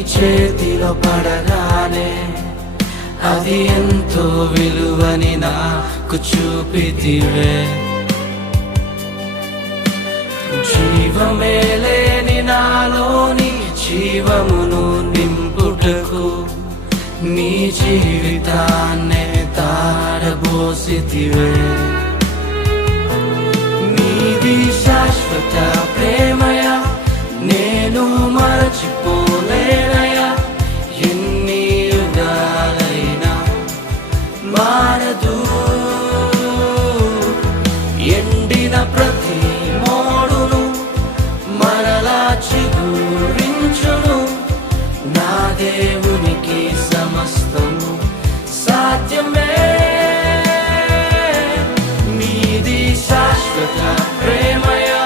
చేతిలో పడగానే అది ఎంతో విలువని నాకు చూపితివే. జీవమే లేని నాలోని జీవమును నింపుటకు నీ జీవితాన్నే తారబోసితివే. నీది శాశ్వత ప్రేమయ నేను మరచిపోలేనయా. ఎన్ని యుగాలైనా మారదు. ఎండిన ప్రతి మోడును మరలా చిగురించును. నా దేవునికి సమస్తము సాధ్యమే.